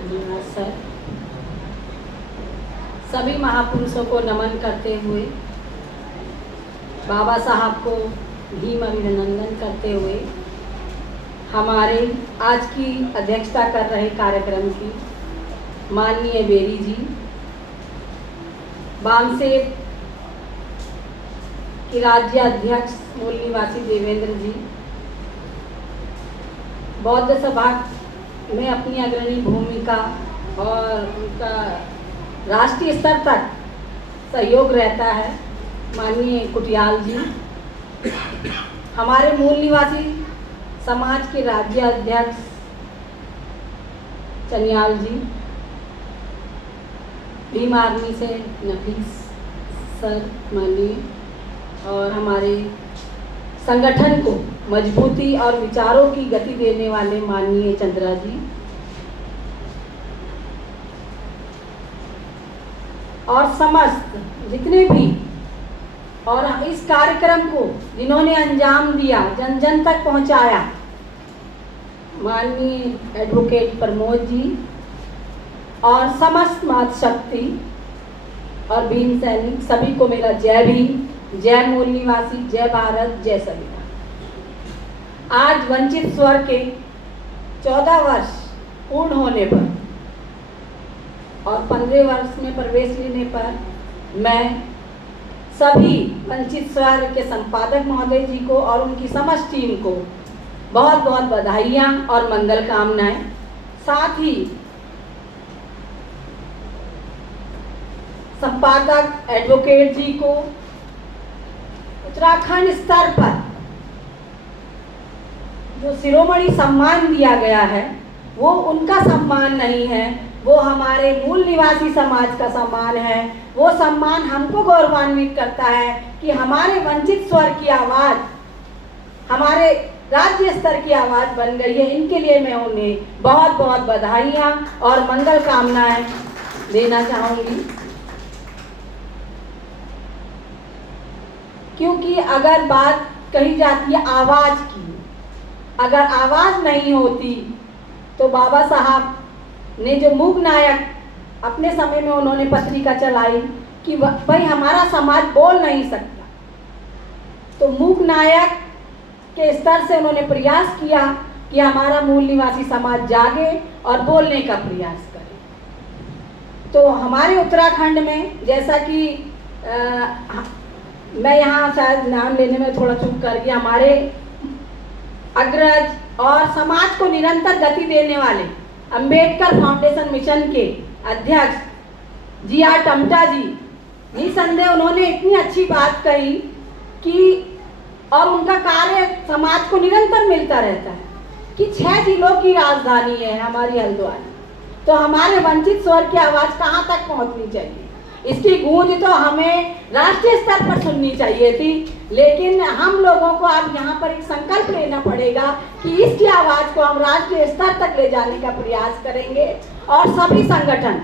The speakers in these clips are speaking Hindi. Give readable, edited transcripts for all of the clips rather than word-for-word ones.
धन्यवाद सर। सभी महापुरुषों को नमन करते हुए, बाबा साहब को भीम अभिनंदन करते हुए, हमारे आज की अध्यक्षता कर रहे कार्यक्रम की माननीय बेरी जी, बामसेब की राज्य अध्यक्ष मूल निवासी देवेंद्र जी, बौद्ध सभा में अपनी अग्रणी भूमिका और उनका राष्ट्रीय स्तर तक सहयोग रहता है माननीय कुटियाल जी, हमारे मूल निवासी समाज के राज्य अध्यक्ष चनियाल जी, भीम आर्मी से नफीस सर माननीय, और हमारे संगठन को मजबूती और विचारों की गति देने वाले माननीय चंद्रा जी, और समस्त जितने भी और इस कार्यक्रम को जिन्होंने अंजाम दिया, जन जन तक पहुंचाया, माननीय एडवोकेट प्रमोद जी और समस्त मातृशक्ति और भीम सैनिक, सभी को मेरा जय भीम, जय मूल निवासी, जय भारत, जय संविधान। आज वंचित स्वर्ग के 14 वर्ष पूर्ण होने पर और 15 वर्ष में प्रवेश लेने पर मैं सभी वंचित स्वर्ग के संपादक महोदय जी को और उनकी समस्त टीम को बहुत बहुत बधाइयाँ और मंगल कामनाएं। साथ ही संपादक एडवोकेट जी को उत्तराखंड स्तर पर जो शिरोमणि सम्मान दिया गया है वो उनका सम्मान नहीं है, वो हमारे मूल निवासी समाज का सम्मान है। वो सम्मान हमको गौरवान्वित करता है कि हमारे वंचित स्वर की आवाज़ हमारे राज्य स्तर की आवाज़ बन गई है। इनके लिए मैं उन्हें बहुत बहुत बधाइयाँ और मंगल कामनाएं देना चाहूँगी, क्योंकि अगर बात कही जाती है आवाज़ की, अगर आवाज़ नहीं होती तो बाबा साहब ने जो मूक नायक अपने समय में उन्होंने पत्रिका चलाई कि भाई हमारा समाज बोल नहीं सकता, तो मूक नायक के स्तर से उन्होंने प्रयास किया कि हमारा मूल निवासी समाज जागे और बोलने का प्रयास करे। तो हमारे उत्तराखंड में जैसा कि मैं यहाँ शायद नाम लेने में थोड़ा चूक कर गया, हमारे अग्रज और समाज को निरंतर गति देने वाले अंबेडकर फाउंडेशन मिशन के अध्यक्ष जी.आर. टमटा जी, निसंदेह उन्होंने इतनी अच्छी बात कही कि और उनका कार्य समाज को निरंतर मिलता रहता है कि 6 जिलों की राजधानी है हमारी हल्द्वानी, तो हमारे वंचित स्वर की आवाज़ कहाँ तक पहुँचनी चाहिए, इसकी गूंज तो हमें राष्ट्रीय स्तर पर सुननी चाहिए थी। लेकिन हम लोगों को अब यहाँ पर एक संकल्प लेना पड़ेगा कि इसकी आवाज़ को हम राष्ट्रीय स्तर तक ले जाने का प्रयास करेंगे, और सभी संगठन,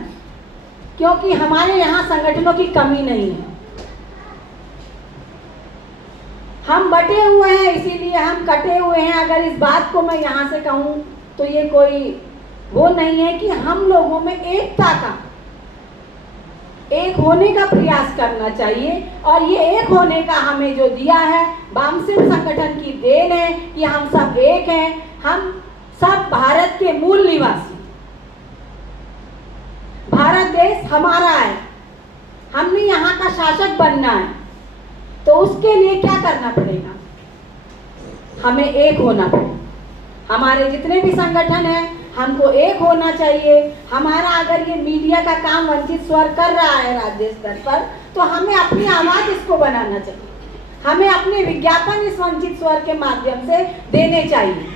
क्योंकि हमारे यहाँ संगठनों की कमी नहीं है, हम बटे हुए हैं, इसीलिए हम कटे हुए हैं। अगर इस बात को मैं यहाँ से कहूँ तो ये कोई वो नहीं है कि हम लोगों में एकता का, एक होने का प्रयास करना चाहिए, और ये एक होने का हमें जो दिया है बामसेब संगठन की देन है कि हम सब एक हैं, हम सब भारत के मूल निवासी, भारत देश हमारा है, हमने यहाँ का शासक बनना है, तो उसके लिए क्या करना पड़ेगा, हमें एक होना पड़ेगा। हमारे जितने भी संगठन हैं हमको एक होना चाहिए। हमारा अगर ये मीडिया का काम वंचित स्वर कर रहा है राज्य स्तर पर, तो हमें अपनी आवाज़ इसको बनाना चाहिए, हमें अपने विज्ञापन इस वंचित स्वर के माध्यम से देने चाहिए।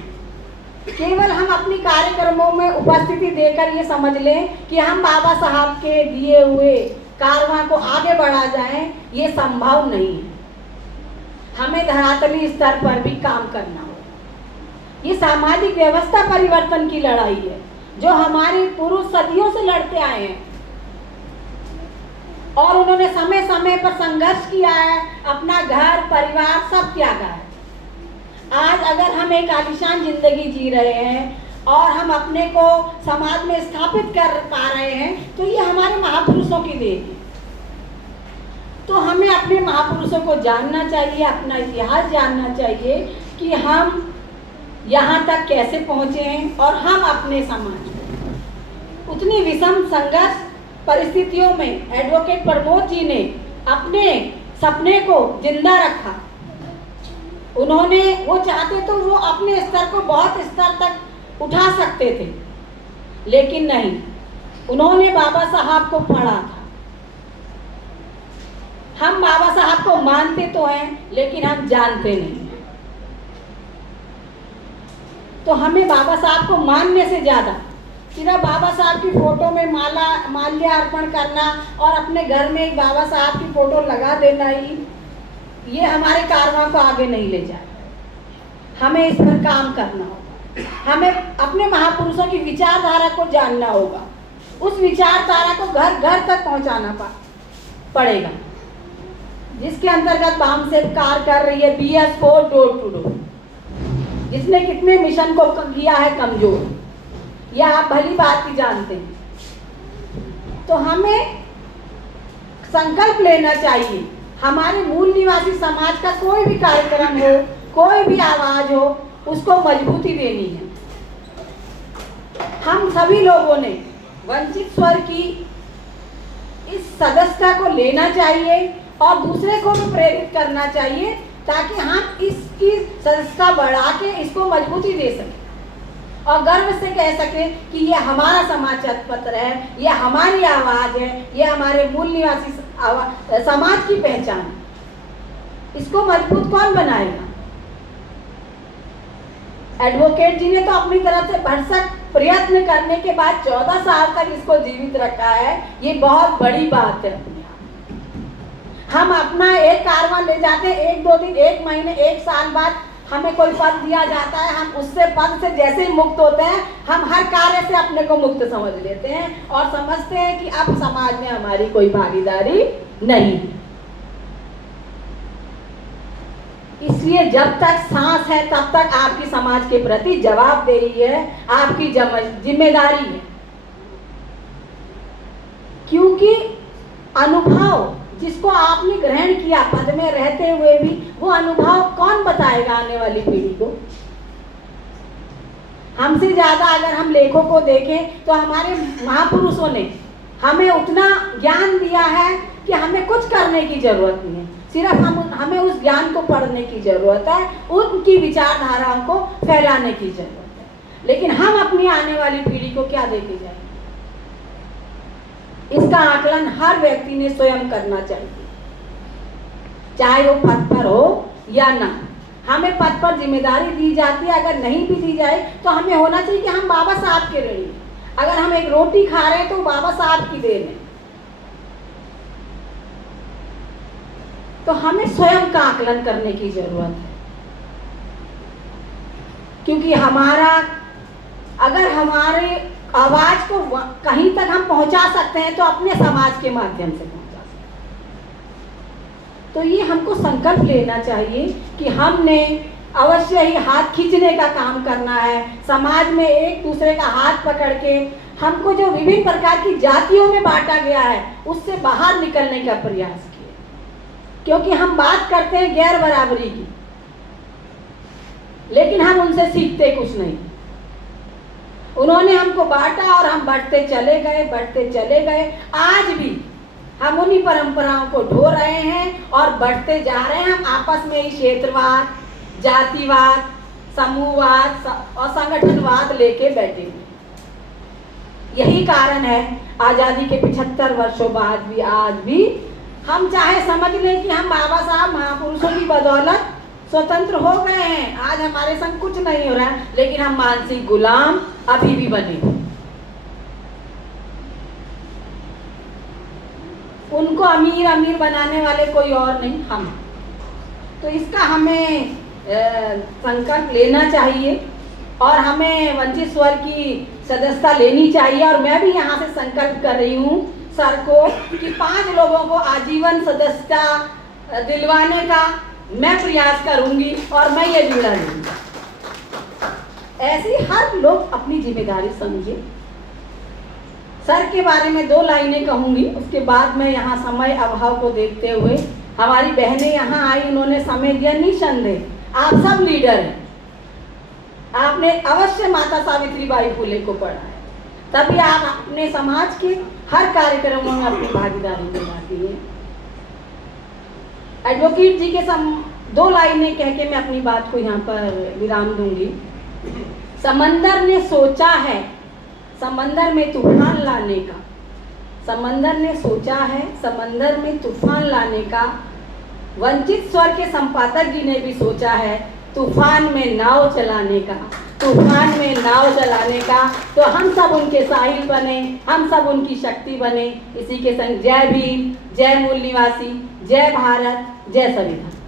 केवल हम अपनी कार्यक्रमों में उपस्थिति देकर ये समझ लें कि हम बाबा साहब के दिए हुए कारवां को आगे बढ़ा जाएं, ये संभव नहीं है। हमें धरातली स्तर पर भी काम करना होगा। ये सामाजिक व्यवस्था परिवर्तन की लड़ाई है जो हमारे पुरुष सदियों से लड़ते आए हैं, और उन्होंने समय समय पर संघर्ष किया है, अपना घर परिवार सब त्यागा है। आज अगर हम एक आलीशान जिंदगी जी रहे हैं, और हम अपने को समाज में स्थापित कर पा रहे हैं, तो ये हमारे महापुरुषों की देन है। तो हमें अपने महापुरुषों को जानना चाहिए, अपना इतिहास जानना चाहिए कि हम यहाँ तक कैसे पहुँचे हैं और हम अपने समाज में उतनी विषम संघर्ष परिस्थितियों में एडवोकेट प्रमोद जी ने अपने सपने को जिंदा रखा। उन्होंने वो चाहते तो वो अपने स्तर को बहुत स्तर तक उठा सकते थे, लेकिन नहीं, उन्होंने बाबा साहब को पढ़ा था। हम बाबा साहब को मानते तो हैं, लेकिन हम जानते नहीं। तो हमें बाबा साहब को मानने से ज़्यादा सिर्फ बाबा साहब की फ़ोटो में माल्यार्पण करना और अपने घर में एक बाबा साहब की फ़ोटो लगा देना ही, ये हमारे कारवां को आगे नहीं ले जाए। हमें इस पर काम करना होगा। हमें अपने महापुरुषों की विचारधारा को जानना होगा, उस विचारधारा को घर घर तक पहुंचाना पड़ेगा, जिसके अंतर्गत बामसेब कार्य कर रही है BS4 डोर टू डोर, जिसने कितने मिशन को किया है कमजोर, यह आप भली बात ही जानते हैं। तो हमें संकल्प लेना चाहिए, हमारे मूल निवासी समाज का कोई भी कार्यक्रम हो, कोई भी आवाज हो, उसको मजबूती देनी है। हम सभी लोगों ने वंचित स्वर की इस सदस्यता को लेना चाहिए और दूसरे को भी प्रेरित करना चाहिए, ताकि हम इसकी सदस्यता बढ़ा के इसको मजबूती दे सकें और गर्व से कह सकें कि ये हमारा समाचार पत्र है, ये हमारी आवाज़ है, ये हमारे मूल निवासी समाज की पहचान है। इसको मजबूत कौन बनाएगा? एडवोकेट जी ने तो अपनी तरफ से भरसक प्रयत्न करने के बाद 14 साल तक इसको जीवित रखा है, ये बहुत बड़ी बात है। हम अपना एक कारवां ले जाते हैं, 1-2 दिन, 1 महीने, 1 साल बाद हमें कोई पद दिया जाता है, हम उससे पद से जैसे ही मुक्त होते हैं, हम हर कार्य से अपने को मुक्त समझ लेते हैं और समझते हैं कि अब समाज में हमारी कोई भागीदारी नहीं है। इसलिए जब तक सांस है तब तक आपकी समाज के प्रति जवाबदेही है, आपकी जिम्मेदारी है। क्योंकि अनुभव जिसको आपने ग्रहण किया पद में रहते हुए भी, वो अनुभव कौन बताएगा आने वाली पीढ़ी को? हमसे ज्यादा अगर हम लेखों को देखें तो हमारे महापुरुषों ने हमें उतना ज्ञान दिया है कि हमें कुछ करने की जरूरत नहीं है, सिर्फ हमें उस ज्ञान को पढ़ने की जरूरत है, उनकी विचारधाराओं को फैलाने की जरूरत है। लेकिन हम अपनी आने वाली पीढ़ी को क्या देके जाएंगे? इसका आकलन हर व्यक्ति ने स्वयं करना चाहिए, चाहे वो पद पर हो या ना। हमें पद पर जिम्मेदारी दी जाती है, अगर नहीं भी दी जाए तो हमें होना चाहिए कि हम बाबा साहब के ऋणी हैं। अगर हम एक रोटी खा रहे हैं तो बाबा साहब की देन है। तो हमें स्वयं का आकलन करने की जरूरत है, क्योंकि अगर हमारे आवाज को कहीं तक हम पहुंचा सकते हैं तो अपने समाज के माध्यम से पहुंचा सकते हैं। तो ये हमको संकल्प लेना चाहिए कि हमने अवश्य ही हाथ खींचने का काम करना है। समाज में एक दूसरे का हाथ पकड़ के हमको जो विभिन्न प्रकार की जातियों में बांटा गया है उससे बाहर निकलने का प्रयास किए, क्योंकि हम बात करते हैं गैर बराबरी की, लेकिन हम उनसे सीखते कुछ नहीं। उन्होंने हमको बांटा और हम बढ़ते चले गए। आज भी हम उन्हीं परंपराओं को ढो रहे हैं और बढ़ते जा रहे हैं। हम आपस में ही क्षेत्रवाद, जातिवाद, समूहवाद और संगठनवाद लेके बैठे हुए। यही कारण है आज़ादी के 75 वर्षों बाद भी आज भी हम चाहे समझ लें कि हम बाबा साहब महापुरुषों की बदौलत स्वतंत्र हो गए हैं, आज हमारे संग कुछ नहीं हो रहा है, लेकिन हम मानसिक गुलाम अभी भी बने। उनको अमीर बनाने वाले कोई और नहीं, हम। तो इसका हमें संकल्प लेना चाहिए और हमें वंचित स्वर की सदस्यता लेनी चाहिए। और मैं भी यहाँ से संकल्प कर रही हूँ सर को कि 5 लोगों को आजीवन सदस्यता दिलवाने का मैं प्रयास करूंगी और मैं ये जिम्मेदारी लूंगी। ऐसे हर लोग अपनी जिम्मेदारी समझे। सर के बारे में 2 लाइनें कहूँगी, उसके बाद मैं यहाँ समय अभाव को देखते हुए, हमारी बहनें यहाँ आई, उन्होंने समय दिया निसंदेह। आप सब लीडर हैं, आपने अवश्य माता सावित्रीबाई फुले को पढ़ा है, तभी आप अपने समाज के हर कार्यक्रमों में अपनी भागीदारी निभाती हैं। एडवोकेट जी के 2 लाइनें कह के मैं अपनी बात को यहाँ पर विराम दूंगी। समंदर ने सोचा है समंदर में तूफान लाने का, समंदर ने सोचा है समंदर में तूफान लाने का, वंचित स्वर के संपादक जी ने भी सोचा है तूफान में नाव चलाने का, तूफान में नाव चलाने का। तो हम सब उनके साहिल बने, हम सब उनकी शक्ति बने। इसी के संग जय भीम, जय मूल निवासी, जय भारत, जय संविधान।